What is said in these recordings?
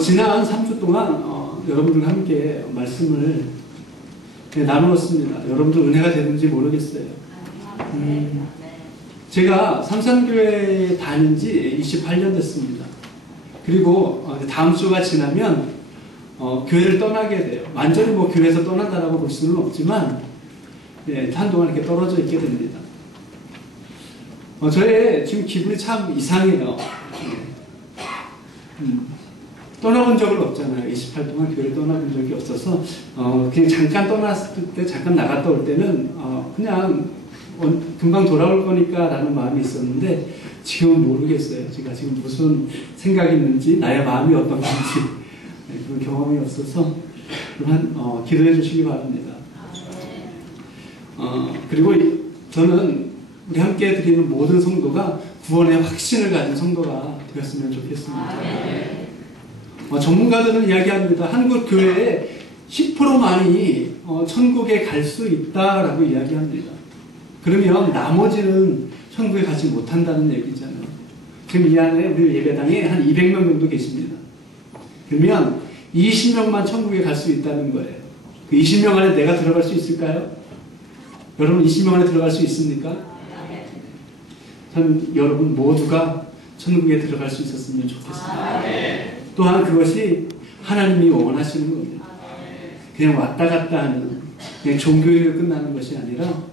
지난 3주 동안 여러분들과 함께 말씀을 나누었습니다. 여러분들 은혜가 되는지 모르겠어요. 제가 삼산교회에 다닌 지 28년 됐습니다. 그리고 다음 주가 지나면 교회를 떠나게 돼요. 완전히 뭐 교회에서 떠난다라고 볼 수는 없지만 한동안 이렇게 떨어져 있게 됩니다. 저의 지금 기분이 참 이상해요. 떠나본 적은 없잖아요. 28 동안 교회를 떠나본 적이 없어서 그냥 잠깐 떠났을 때, 잠깐 나갔다 올 때는 그냥 금방 돌아올 거니까 라는 마음이 있었는데 지금은 모르겠어요. 제가 지금 무슨 생각이 있는지 나의 마음이 어떤 건지 그런 경험이 없어서 기도해 주시기 바랍니다. 그리고 저는 우리 함께 드리는 모든 성도가 구원의 확신을 가진 성도가 되었으면 좋겠습니다. 전문가들은 이야기합니다. 한국 교회의 10%만이 천국에 갈 수 있다라고 이야기합니다. 그러면 나머지는 천국에 가지 못한다는 얘기잖아요. 지금 이 안에 우리 예배당에 한 200명 정도 계십니다. 그러면 20명만 천국에 갈 수 있다는 거예요. 그 20명 안에 내가 들어갈 수 있을까요? 여러분 20명 안에 들어갈 수 있습니까? 전 여러분 모두가 천국에 들어갈 수 있었으면 좋겠습니다. 또한 그것이 하나님이 원하시는 겁니다. 그냥 왔다 갔다 하는 그냥 종교인으로 끝나는 것이 아니라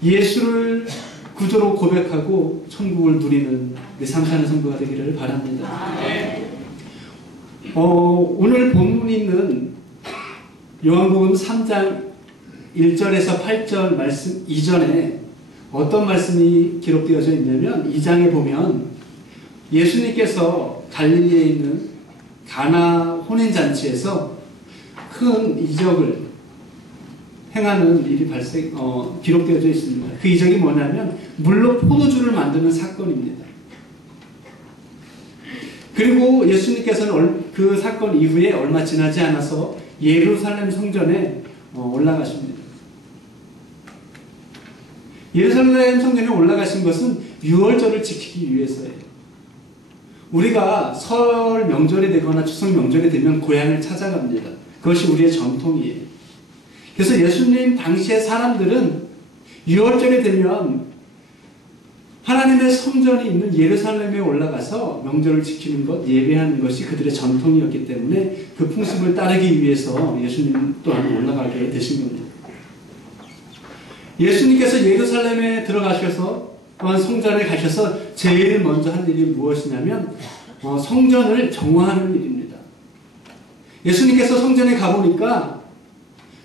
예수를 구주로 고백하고 천국을 누리는 우리 삼산의 성도가 되기를 바랍니다. 오늘 본문이 있는 요한복음 3장 1절에서 8절 말씀 이전에 어떤 말씀이 기록되어져 있냐면 2장에 보면 예수님께서 갈릴리에 있는 가나 혼인잔치에서 큰 이적을 행하는 일이 기록되어져 있습니다. 그 이적이 뭐냐면 물로 포도주를 만드는 사건입니다. 그리고 예수님께서는 그 사건 이후에 얼마 지나지 않아서 예루살렘 성전에 올라가십니다. 예루살렘 성전에 올라가신 것은 유월절을 지키기 위해서예요. 우리가 설 명절이 되거나 추석 명절이 되면 고향을 찾아갑니다. 그것이 우리의 전통이에요. 그래서 예수님 당시의 사람들은 유월절이 되면 하나님의 성전이 있는 예루살렘에 올라가서 명절을 지키는 것, 예배하는 것이 그들의 전통이었기 때문에 그 풍습을 따르기 위해서 예수님 또한 올라가게 되신 겁니다. 예수님께서 예루살렘에 들어가셔서 또한 성전에 가셔서 제일 먼저 한 일이 무엇이냐면 성전을 정화하는 일입니다. 예수님께서 성전에 가보니까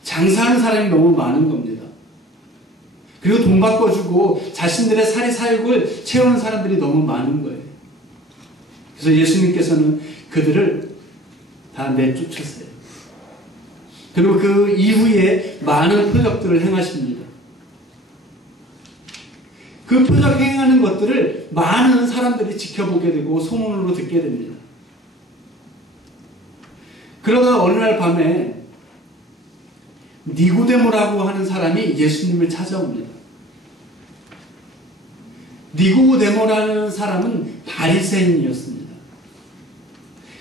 장사하는 사람이 너무 많은 겁니다. 그리고 돈 바꿔주고 자신들의 사리사욕을 채우는 사람들이 너무 많은 거예요. 그래서 예수님께서는 그들을 다 내쫓으세요. 그리고 그 이후에 많은 표적들을 행하십니다. 그 표적 행하는 것들을 많은 사람들이 지켜보게 되고 소문으로 듣게 됩니다. 그러다 어느 날 밤에 니고데모라고 하는 사람이 예수님을 찾아옵니다. 니고데모라는 사람은 바리새인이었습니다.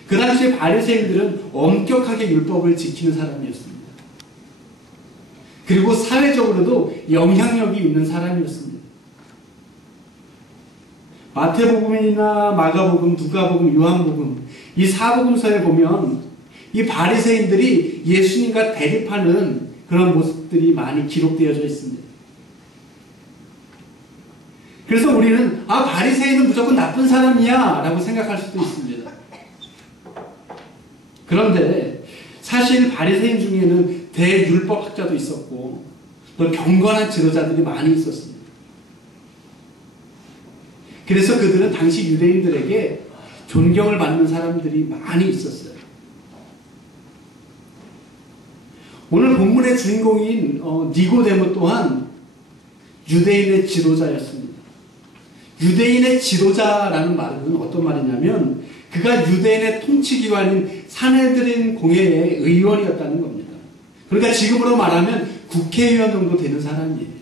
그 당시에 바리새인들은 엄격하게 율법을 지키는 사람이었습니다. 그리고 사회적으로도 영향력이 있는 사람이었습니다. 마태복음이나 마가복음, 누가복음, 요한복음 이 사복음서에 보면 이 바리새인들이 예수님과 대립하는 그런 모습들이 많이 기록되어져 있습니다. 그래서 우리는 바리새인은 무조건 나쁜 사람이야 라고 생각할 수도 있습니다. 그런데 사실 바리새인 중에는 대율법학자도 있었고 또 경건한 지도자들이 많이 있었습니다. 그래서 그들은 당시 유대인들에게 존경을 받는 사람들이 많이 있었어요. 오늘 본문의 주인공인 니고데모 또한 유대인의 지도자였습니다. 유대인의 지도자라는 말은 어떤 말이냐면 그가 유대인의 통치기관인 사내들인 공회의 의원이었다는 겁니다. 그러니까 지금으로 말하면 국회의원 정도 되는 사람이에요.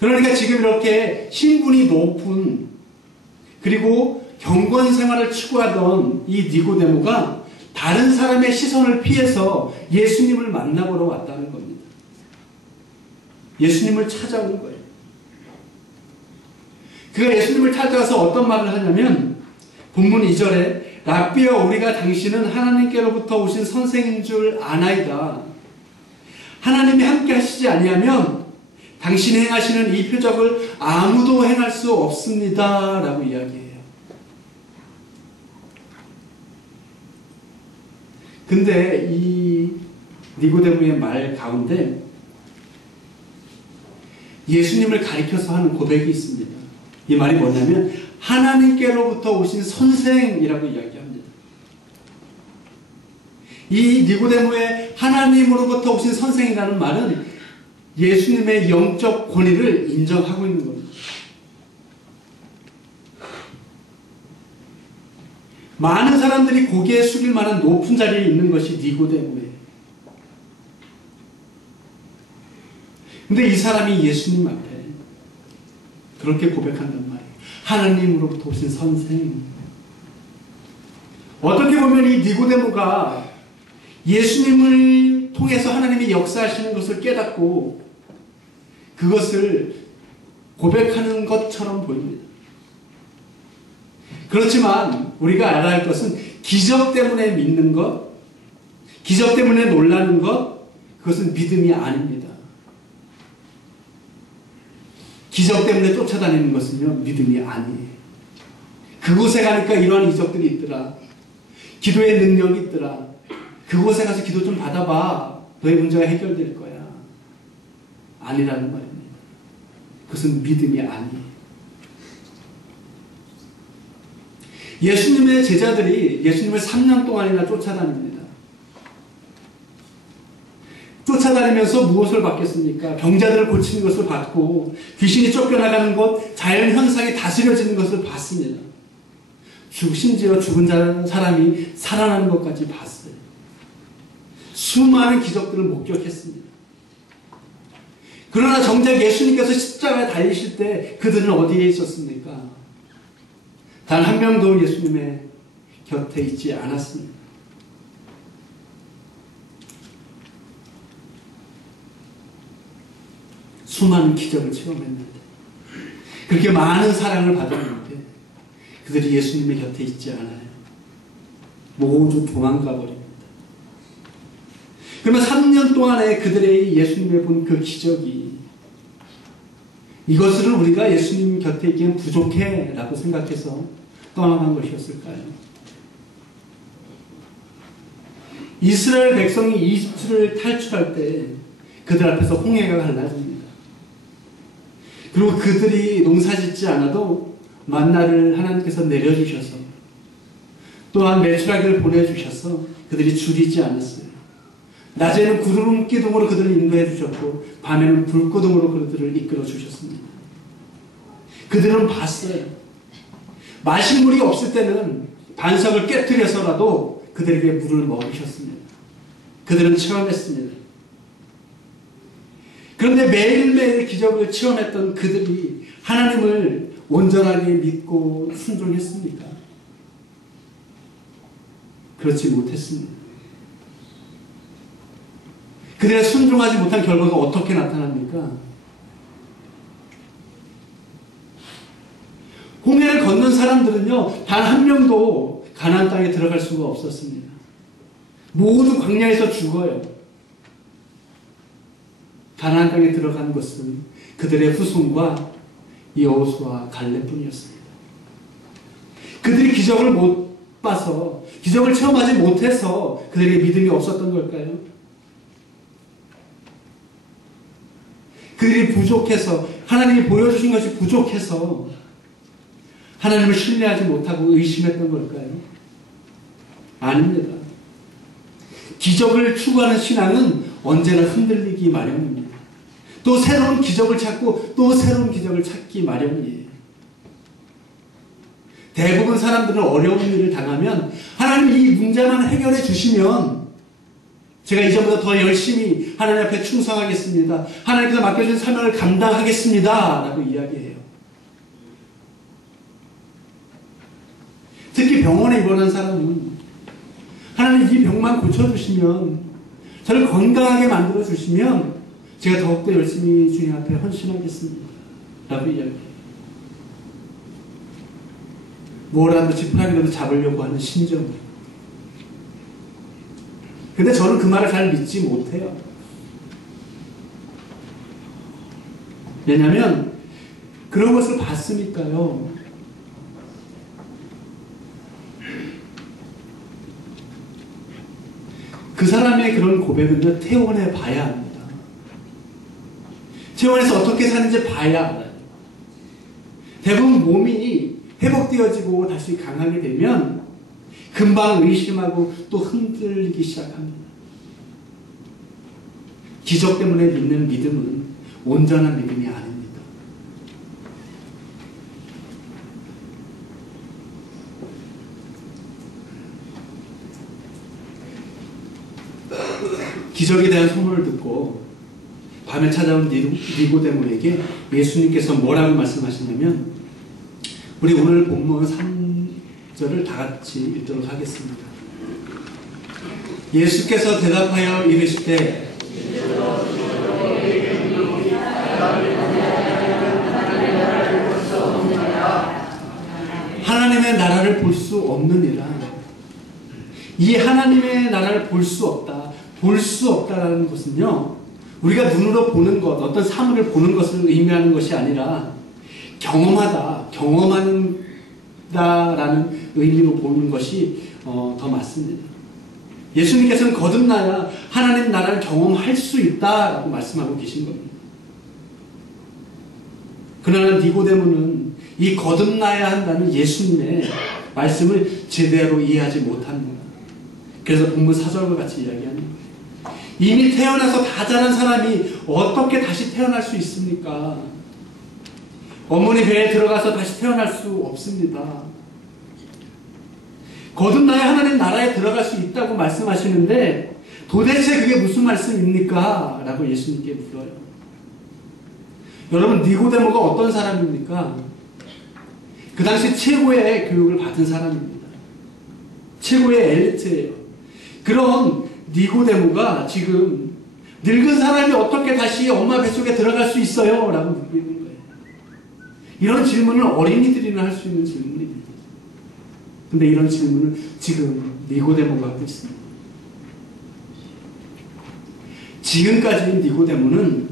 그러니까 지금 이렇게 신분이 높은 그리고 경건 생활을 추구하던 이 니고데모가 다른 사람의 시선을 피해서 예수님을 만나보러 왔다는 겁니다. 예수님을 찾아온 거예요. 그가 예수님을 찾아가서 어떤 말을 하냐면 본문 2절에 랍비여 우리가 당신은 하나님께로부터 오신 선생인 줄 아나이다. 하나님이 함께 하시지 아니하면 당신이 행하시는 이 표적을 아무도 행할 수 없습니다. 라고 이야기해요. 근데 이 니고데모의 말 가운데 예수님을 가리켜서 하는 고백이 있습니다. 이 말이 뭐냐면 하나님께로부터 오신 선생이라고 이야기합니다. 이 니고데모의 하나님으로부터 오신 선생이라는 말은 예수님의 영적 권위를 인정하고 있는 겁니다. 많은 사람들이 고개 숙일 만한 높은 자리에 있는 것이 니고데모예요. 근데 이 사람이 예수님 앞에 그렇게 고백한단 말이에요. 하나님으로부터 오신 선생. 어떻게 보면 이 니고데모가 예수님을 통해서 하나님이 역사하시는 것을 깨닫고 그것을 고백하는 것처럼 보입니다. 그렇지만 우리가 알아야 할 것은 기적 때문에 믿는 것, 기적 때문에 놀라는 것, 그것은 믿음이 아닙니다. 기적 때문에 쫓아다니는 것은요, 믿음이 아니에요. 그곳에 가니까 이러한 이적들이 있더라. 기도의 능력이 있더라. 그곳에 가서 기도 좀 받아봐. 너의 문제가 해결될 거야. 아니라는 말입니다. 그것은 믿음이 아니에요. 예수님의 제자들이 예수님을 3년 동안이나 쫓아다닙니다. 쫓아다니면서 무엇을 받겠습니까? 병자들을 고치는 것을 받고 귀신이 쫓겨나가는 것, 자연현상이 다스려지는 것을 봤습니다. 심지어 죽은 사람이 살아나는 것까지 봤어요. 수많은 기적들을 목격했습니다. 그러나 정작 예수님께서 십자가에 달리실 때 그들은 어디에 있었습니까? 단 한 명도 예수님의 곁에 있지 않았습니다. 수많은 기적을 체험했는데, 그렇게 많은 사랑을 받았는데 그들이 예수님의 곁에 있지 않아요. 모두 도망가 버립니다. 그러면 3년 동안에 그들의 예수님을 본 그 기적이, 이것을 우리가 예수님 곁에 있기엔 부족해 라고 생각해서 떠나간 것이었을까요? 이스라엘 백성이 이집트를 탈출할 때 그들 앞에서 홍해가 갈라집니다. 그리고 그들이 농사짓지 않아도 만나를 하나님께서 내려주셔서, 또한 메추라기를 보내주셔서 그들이 줄이지 않았어요. 낮에는 구름 기둥으로 그들을 인도해 주셨고 밤에는 불기둥으로 그들을 이끌어 주셨습니다. 그들은 봤어요. 마실 물이 없을 때는 반석을 깨뜨려서라도 그들에게 물을 먹이셨습니다. 그들은 체험했습니다. 그런데 매일매일 기적을 체험했던 그들이 하나님을 온전하게 믿고 순종했습니까? 그렇지 못했습니다. 그들의 순종하지 못한 결과가 어떻게 나타납니까? 홍해를 건넌 사람들은요, 단 한 명도 가나안 땅에 들어갈 수가 없었습니다. 모두 광야에서 죽어요. 가나안 땅에 들어간 것은 그들의 후손과 여호수아 갈렙뿐이었습니다. 그들이 기적을 못 봐서, 기적을 체험하지 못해서 그들에게 믿음이 없었던 걸까요? 그들이 부족해서, 하나님이 보여주신 것이 부족해서 하나님을 신뢰하지 못하고 의심했던 걸까요? 아닙니다. 기적을 추구하는 신앙은 언제나 흔들리기 마련입니다. 또 새로운 기적을 찾고 또 새로운 기적을 찾기 마련이에요. 대부분 사람들은 어려운 일을 당하면 하나님 이 문제만 해결해 주시면 제가 이전보다 더 열심히 하나님 앞에 충성하겠습니다. 하나님께서 맡겨준 사명을 감당하겠습니다. 라고 이야기해요. 특히 병원에 입원한 사람은 하나님 이 병만 고쳐주시면, 저를 건강하게 만들어주시면 제가 더욱더 열심히 주님 앞에 헌신하겠습니다 라고 이야기해요. 뭐라도 지푸라기라도 잡으려고 하는 심정으로. 근데 저는 그 말을 잘 믿지 못해요. 왜냐하면 그런 것을 봤으니까요. 그 사람의 그런 고백은요, 퇴원해 봐야 합니다. 퇴원해서 어떻게 사는지 봐야 알아요. 대부분 몸이 회복되어지고 다시 강하게 되면 금방 의심하고 또 흔들리기 시작합니다. 기적 때문에 믿는 믿음은 온전한 믿음이 아닙니다. 기적에 대한 소문을 듣고 밤에 찾아온 니고데모에게 예수님께서 뭐라고 말씀하시냐면, 우리 오늘 본문 3절을 다 같이 읽도록 하겠습니다. 예수께서 대답하여 이르시되 하나님의 나라를 볼 수 없느니라. 이 하나님의 나라를 볼 수 없다. 볼 수 없다라는 것은요, 우리가 눈으로 보는 것, 어떤 사물을 보는 것을 의미하는 것이 아니라 경험하다, 경험한다라는 의미로 보는 것이 더 맞습니다. 예수님께서는 거듭나야 하나님 나라를 경험할 수 있다라고 말씀하고 계신 겁니다. 그러나 니고데모는 이 거듭나야 한다는 예수님의 말씀을 제대로 이해하지 못합니다. 그래서 본문 4절과 같이 이야기합니다. 이미 태어나서 다 자란 사람이 어떻게 다시 태어날 수 있습니까? 어머니 배에 들어가서 다시 태어날 수 없습니다. 거듭나야 하나님 나라에 들어갈 수 있다고 말씀하시는데 도대체 그게 무슨 말씀입니까? 라고 예수님께 물어요. 여러분, 니고데모가 어떤 사람입니까? 그 당시 최고의 교육을 받은 사람입니다. 최고의 엘리트예요. 그런 니고데모가 지금 늙은 사람이 어떻게 다시 엄마 뱃속에 들어갈 수 있어요? 라고 묻고 있는 거예요. 이런 질문을 어린이들이나 할 수 있는 질문입니다. 근데 이런 질문을 지금 니고데모가 하고 있습니다. 지금까지 니고데모는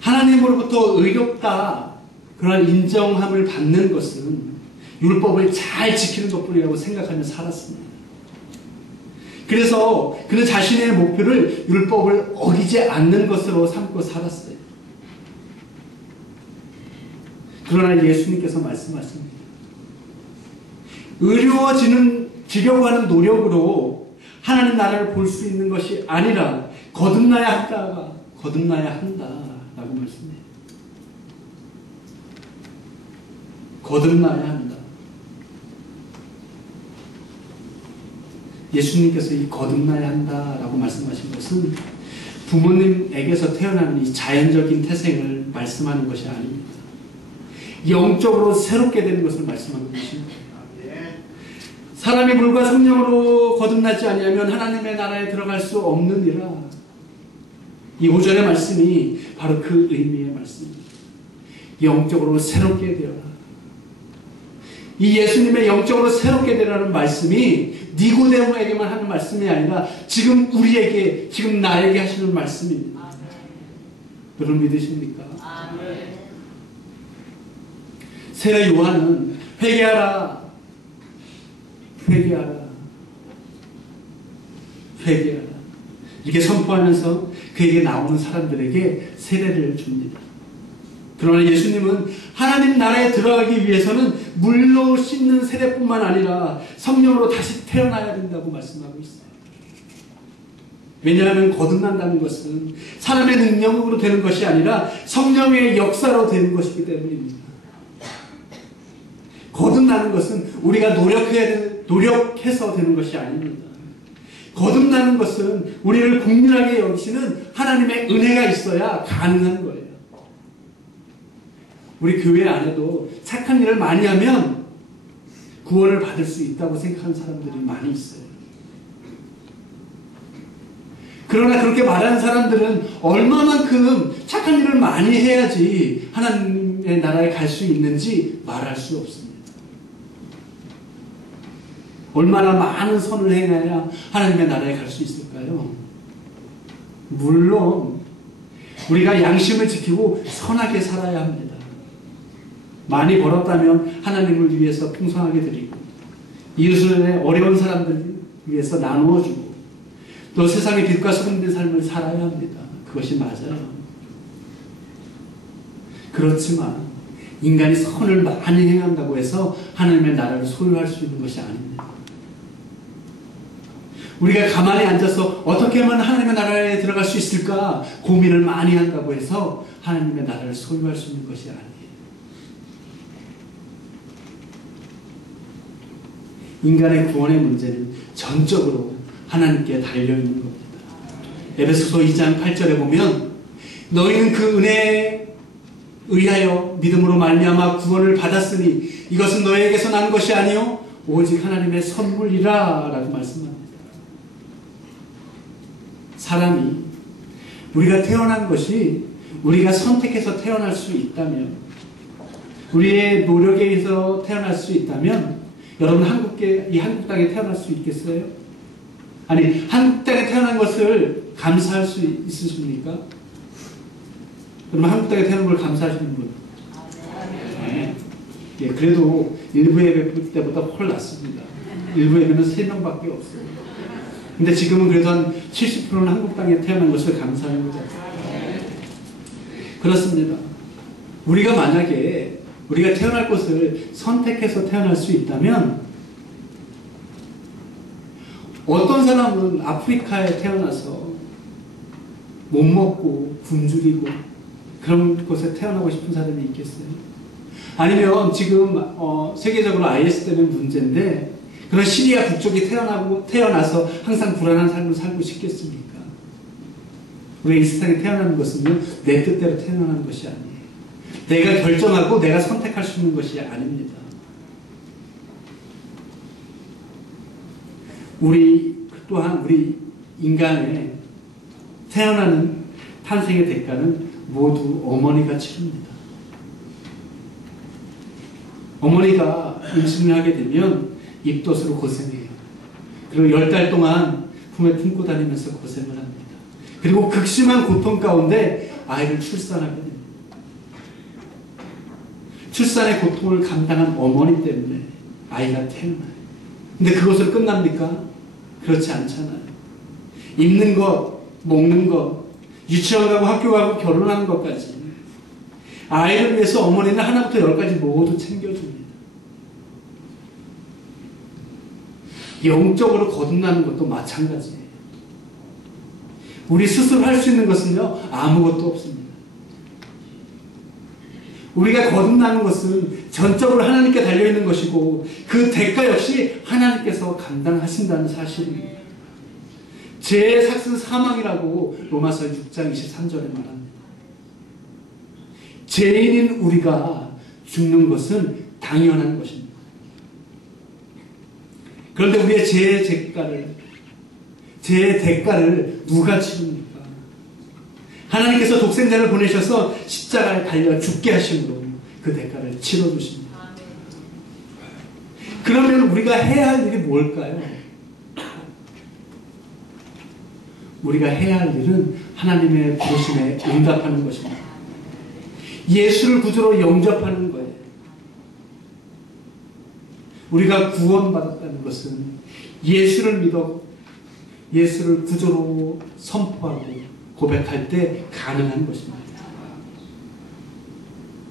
하나님으로부터 의롭다, 그런 인정함을 받는 것은 율법을 잘 지키는 것뿐이라고 생각하며 살았습니다. 그래서 그는 자신의 목표를 율법을 어기지 않는 것으로 삼고 살았어요. 그러나 예수님께서 말씀하십니다. 의로워지려고 하는 노력으로 하나님 나라를 볼 수 있는 것이 아니라 거듭나야 한다라고 말씀해요. 거듭나야 한다. 예수님께서 이 거듭나야 한다라고 말씀하신 것은 부모님에게서 태어나는 이 자연적인 태생을 말씀하는 것이 아닙니다. 영적으로 새롭게 되는 것을 말씀하고 계십니다. 사람이 물과 성령으로 거듭나지 아니하면 하나님의 나라에 들어갈 수 없느니라. 이 5절의 말씀이 바로 그 의미의 말씀입니다. 영적으로 새롭게 되어라. 이 예수님의 영적으로 새롭게 되라는 말씀이 니고데모에게만 하는 말씀이 아니라 지금 우리에게, 지금 나에게 하시는 말씀입니다. 여러분 믿으십니까? 세례 요한은 회개하라, 회개하라, 회개하라 이렇게 선포하면서 그에게 나오는 사람들에게 세례를 줍니다. 그러나 예수님은 하나님 나라에 들어가기 위해서는 물로 씻는 세례뿐만 아니라 성령으로 다시 태어나야 된다고 말씀하고 있어요. 왜냐하면 거듭난다는 것은 사람의 능력으로 되는 것이 아니라 성령의 역사로 되는 것이기 때문입니다. 거듭나는 것은 우리가 노력해서 되는 것이 아닙니다. 거듭나는 것은 우리를 국률하게 여기시는 하나님의 은혜가 있어야 가능한 거예요. 우리 교회 안에도 착한 일을 많이 하면 구원을 받을 수 있다고 생각하는 사람들이 많이 있어요. 그러나 그렇게 말하는 사람들은 얼마만큼 착한 일을 많이 해야지 하나님의 나라에 갈 수 있는지 말할 수 없습니다. 얼마나 많은 선을 행해야 하나님의 나라에 갈 수 있을까요? 물론 우리가 양심을 지키고 선하게 살아야 합니다. 많이 벌었다면 하나님을 위해서 풍성하게 드리고 이웃의 어려운 사람들 위해서 나누어 주고 또 세상의 빛과 소금된 삶을 살아야 합니다. 그것이 맞아요. 그렇지만 인간이 선을 많이 행한다고 해서 하나님의 나라를 소유할 수 있는 것이 아닙니다. 우리가 가만히 앉아서 어떻게 하면 하나님의 나라에 들어갈 수 있을까 고민을 많이 한다고 해서 하나님의 나라를 소유할 수 있는 것이 아니에요. 인간의 구원의 문제는 전적으로 하나님께 달려있는 겁니다. 에베소서 2장 8절에 보면 너희는 그 은혜에 의하여 믿음으로 말미암아 구원을 받았으니 이것은 너희에게서 난 것이 아니요 오직 하나님의 선물이라 라고 말씀합니다. 사람이 우리가 태어난 것이 우리가 선택해서 태어날 수 있다면 우리의 노력에 의해서 태어날 수 있다면 여러분 이 한국 땅에 태어날 수 있겠어요? 아니 한국 땅에 태어난 것을 감사할 수 있으십니까? 그러면 한국 땅에 태어난 걸 감사하시는 분? 네. 예, 그래도 일부 예배 때보다 훨 낫습니다. 일부 예배는 3명밖에 없어요. 근데 지금은 그래도 한 70%는 한국 땅에 태어난 것을 감사하는 거죠. 그렇습니다. 우리가 만약에 우리가 태어날 곳을 선택해서 태어날 수 있다면 어떤 사람은 아프리카에 태어나서 못 먹고 굶주리고 그런 곳에 태어나고 싶은 사람이 있겠어요? 아니면 지금 세계적으로 IS 때문에 문제인데 그런 시리아 북쪽에 태어나서 항상 불안한 삶을 살고 싶겠습니까? 우리가 이 세상에 태어나는 것은요 내 뜻대로 태어나는 것이 아니에요. 내가 결정하고 내가 선택할 수 있는 것이 아닙니다. 또한 우리 인간의 태어나는 탄생의 대가는 모두 어머니가 치릅니다. 어머니가 임신을 하게 되면 입덧으로 고생해요. 그리고 10달 동안 품에 품고 다니면서 고생을 합니다. 그리고 극심한 고통 가운데 아이를 출산하게 됩니다. 출산의 고통을 감당한 어머니 때문에 아이가 태어나요. 근데 그것으로 끝납니까? 그렇지 않잖아요. 입는 것, 먹는 것, 유치원 가고 학교 가고 결혼하는 것까지 아이를 위해서 어머니는 하나부터 10까지 모두 챙겨줍니다. 영적으로 거듭나는 것도 마찬가지예요. 우리 스스로 할 수 있는 것은요 아무것도 없습니다. 우리가 거듭나는 것은 전적으로 하나님께 달려있는 것이고 그 대가 역시 하나님께서 감당하신다는 사실입니다. 죄의 삭은 사망이라고 로마서 6장 23절에 말합니다. 죄인인 우리가 죽는 것은 당연한 것입니다. 그런데 우리의 죄의 대가를 누가 치릅니까? 하나님께서 독생자를 보내셔서 십자가에 달려 죽게 하심으로 그 대가를 치러주십니다. 그러면 우리가 해야 할 일이 뭘까요? 우리가 해야 할 일은 하나님의 부르심에 응답하는 것입니다. 예수를 구주로 영접하는 거예요. 우리가 구원받았다는 것은 예수를 믿어 예수를 구주로 선포하고 고백할 때 가능한 것입니다.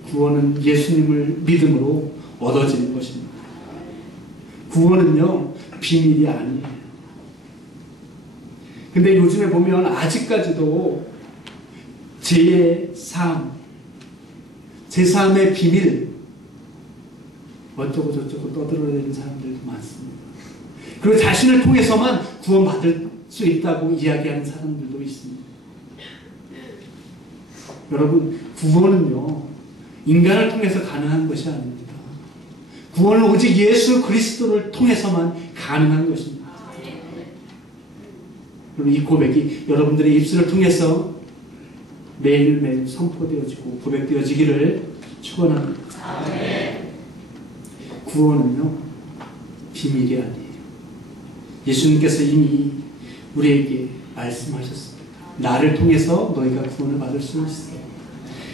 구원은 예수님을 믿음으로 얻어지는 것입니다. 구원은요 비밀이 아니에요. 근데 요즘에 보면 아직까지도 제 삶의 비밀 어쩌고 저쩌고 떠들어대는 사람들도 많습니다. 그리고 자신을 통해서만 구원받을 수 있다고 이야기하는 사람들도 있습니다. 여러분 구원은요 인간을 통해서 가능한 것이 아닙니다. 구원은 오직 예수 그리스도를 통해서만 가능한 것입니다. 그럼 이 고백이 여러분들의 입술을 통해서 매일매일 선포되어지고 고백되어지기를 축원합니다. 구원은요, 비밀이 아니에요. 예수님께서 이미 우리에게 말씀하셨습니다. 나를 통해서 너희가 구원을 받을 수 있어.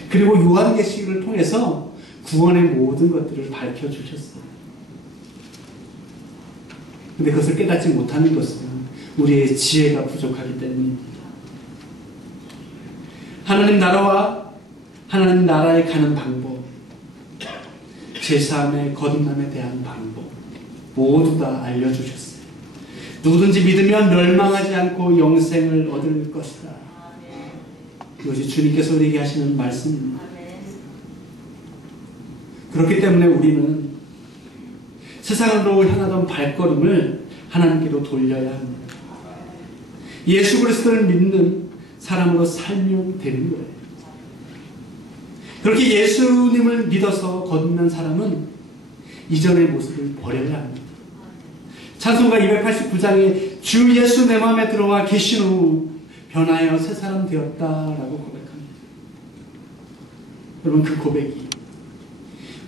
그리고 요한계시를 통해서 구원의 모든 것들을 밝혀주셨어요. 근데 그것을 깨닫지 못하는 것은 우리의 지혜가 부족하기 때문입니다. 하나님 나라와 하나님 나라에 가는 방법, 제3의 거듭남에 대한 방법 모두 다 알려주셨어요. 누구든지 믿으면 멸망하지 않고 영생을 얻을 것이다. 이것이 주님께서 우리에게 하시는 말씀입니다. 그렇기 때문에 우리는 세상으로 향하던 발걸음을 하나님께로 돌려야 합니다. 예수 그리스도를 믿는 사람으로 살면 되는 거예요. 그렇게 예수님을 믿어서 거듭난 사람은 이전의 모습을 버려야 합니다. 찬송가 289장에 주 예수 내 마음에 들어와 계신 후 변하여 새 사람 되었다라고 고백합니다. 여러분, 그 고백이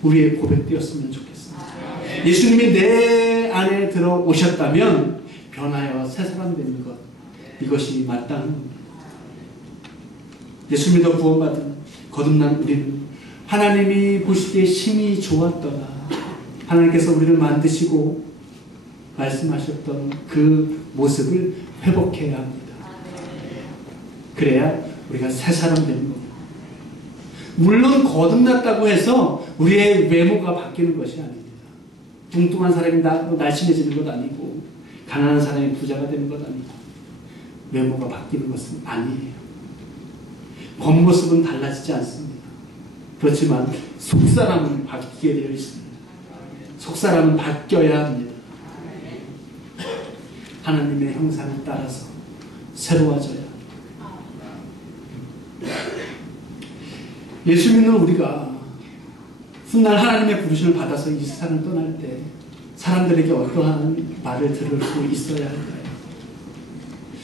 우리의 고백되었으면 좋겠습니다. 예수님이 내 안에 들어오셨다면 변하여 새 사람 되는 것, 이것이 마땅합니다. 예수 믿어 구원받은 거듭난 우리는 하나님이 보시기에 심히 좋았더라, 하나님께서 우리를 만드시고 말씀하셨던 그 모습을 회복해야 합니다. 그래야 우리가 새 사람 되는 겁니다. 물론 거듭났다고 해서 우리의 외모가 바뀌는 것이 아닙니다. 뚱뚱한 사람이 날씬해지는 것 아니고 가난한 사람이 부자가 되는 것 아니고 외모가 바뀌는 것은 아니에요. 겉모습은 달라지지 않습니다. 그렇지만 속사람은 바뀌게 되어 있습니다. 속사람은 바뀌어야 합니다. 하나님의 형상을 따라서 새로워져야 합니다. 예수 믿는 우리가 훗날 하나님의 부르심을 받아서 이 세상을 떠날 때 사람들에게 어떠한 말을 들을 수 있어야 할까요?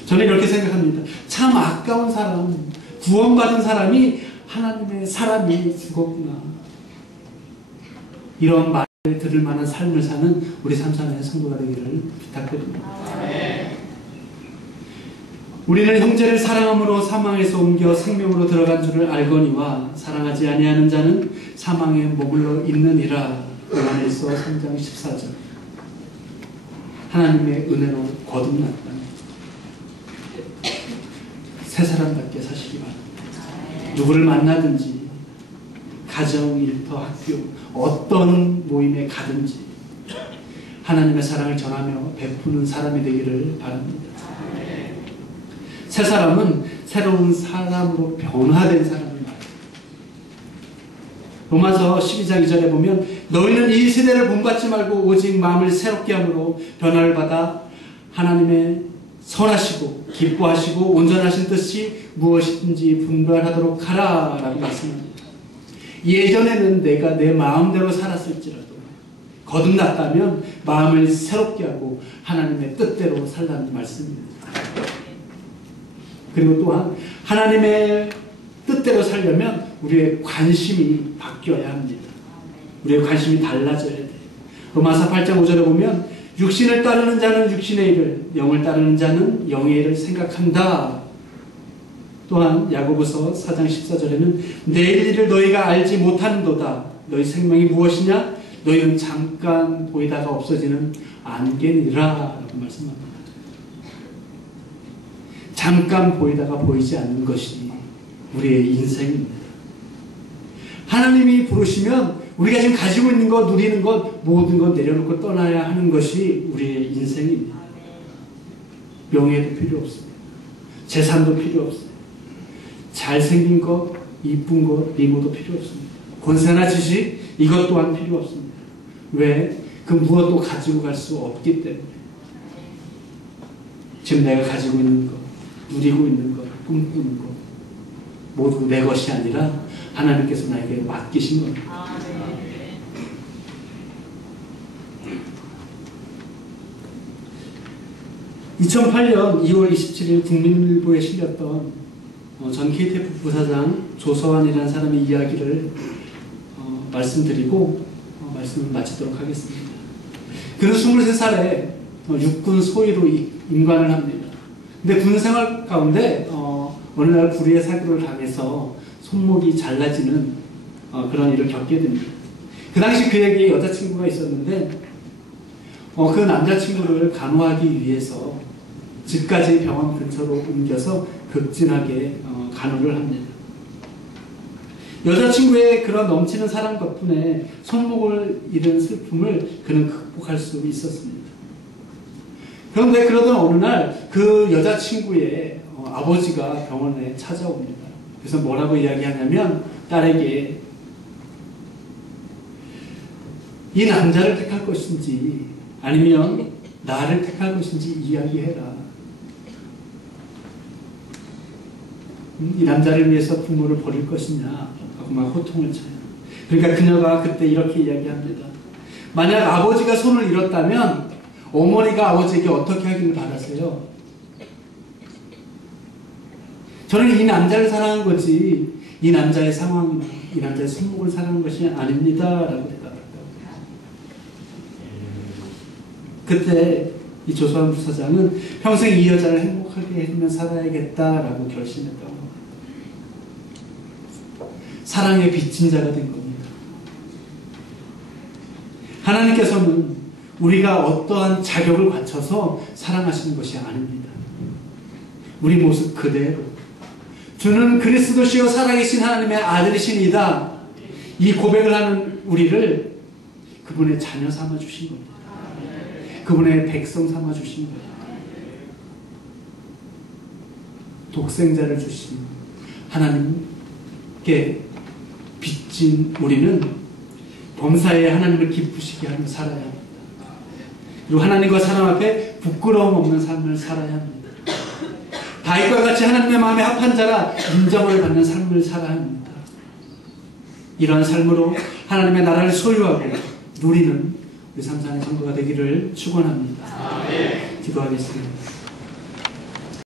저는 이렇게 생각합니다. 참 아까운 사람, 구원받은 사람이 하나님의 사람이 죽었구나. 이런 말을 들을 만한 삶을 사는 우리 삼산의 성도가 되기를 부탁드립니다. 우리는 형제를 사랑함으로 사망에서 옮겨 생명으로 들어간 줄을 알거니와 사랑하지 아니하는 자는 사망에 머물러 있느니라. 요한일서 3장 14절. 하나님의 은혜로 거듭났다면 새 사람답게 사시기 바랍니다. 누구를 만나든지 가정, 일터, 학교 어떤 모임에 가든지 하나님의 사랑을 전하며 베푸는 사람이 되기를 바랍니다. 새 사람은 새로운 사람으로 변화된 사람을 말합니다. 로마서 12장 2절에 보면 너희는 이 세대를 본받지 말고 오직 마음을 새롭게 함으로 변화를 받아 하나님의 선하시고 기뻐하시고 온전하신 뜻이 무엇인지 분별하도록 하라 라고 말씀합니다. 예전에는 내가 내 마음대로 살았을지라도 거듭났다면 마음을 새롭게 하고 하나님의 뜻대로 살라는 말씀입니다. 그리고 또한 하나님의 뜻대로 살려면 우리의 관심이 바뀌어야 합니다. 우리의 관심이 달라져야 돼요. 로마서 8장 5절에 보면 육신을 따르는 자는 육신의 일을, 영을 따르는 자는 영의 일을 생각한다. 또한 야고보서 4장 14절에는 내일 일을 너희가 알지 못하는도다. 너희 생명이 무엇이냐? 너희는 잠깐 보이다가 없어지는 안개니라 라고 말씀합니다. 잠깐 보이다가 보이지 않는 것이 우리의 인생입니다. 하나님이 부르시면 우리가 지금 가지고 있는 것, 누리는 것, 모든 것 내려놓고 떠나야 하는 것이 우리의 인생입니다. 명예도 필요 없습니다. 재산도 필요 없습니다. 잘생긴 것, 이쁜 것, 미모도 필요 없습니다. 권세나 지식, 이것 또한 필요 없습니다. 왜? 그 무엇도 가지고 갈 수 없기 때문에. 지금 내가 가지고 있는 것, 누리고 있는 것, 꿈꾸는 것 모두 내 것이 아니라 하나님께서 나에게 맡기신 겁니다. 2008년 2월 27일 국민일보에 실렸던 전 KTF 부사장 조서환이라는 사람의 이야기를 말씀드리고 말씀을 마치도록 하겠습니다. 그는 23살에 육군 소위로 임관을 합니다. 근데 군 생활 가운데 어느 날 불의의 사고를 당해서 손목이 잘라지는 그런 일을 겪게 됩니다. 그 당시 그에게 여자친구가 있었는데 그 남자친구를 간호하기 위해서 집까지 병원 근처로 옮겨서 극진하게 간호를 합니다. 여자친구의 그런 넘치는 사랑 덕분에 손목을 잃은 슬픔을 그는 극복할 수 있었습니다. 그런데 그러던 어느 날 그 여자친구의 아버지가 병원에 찾아옵니다. 그래서 뭐라고 이야기하냐면 딸에게 이 남자를 택할 것인지 아니면 나를 택할 것인지 이야기해라. 이 남자를 위해서 부모를 버릴 것이냐 하고 막 호통을 쳐요. 그러니까 그녀가 그때 이렇게 이야기합니다. 만약 아버지가 손을 잃었다면 어머니가 아버지에게 어떻게 하기를 바라세요? 저는 이 남자를 사랑한 거지 이 남자의 상황이나 이 남자의 손목을 사랑한 것이 아닙니다 라고 대답했다고. 그때 이 조서환 부사장은 평생 이 여자를 행복하게 해주면 살아야겠다라고 결심했다고 합니다. 사랑의 빚진 자가 된 겁니다. 하나님께서는 우리가 어떠한 자격을 갖춰서 사랑하시는 것이 아닙니다. 우리 모습 그대로 주는 그리스도시요 살아계신 하나님의 아들이시니다. 이 고백을 하는 우리를 그분의 자녀 삼아 주신 겁니다. 그분의 백성 삼아 주신 겁니다. 독생자를 주신 하나님께 빚진 우리는 범사에 하나님을 기쁘시게 하며 살아야 합니다. 그리고 하나님과 사람 앞에 부끄러움 없는 삶을 살아야 합니다. 다윗과 같이 하나님의 마음에 합한 자라 인정을 받는 삶을 살아야 합니다. 이러한 삶으로 하나님의 나라를 소유하고 누리는 우리 삼산의 성도가 되기를 축원합니다. 기도하겠습니다.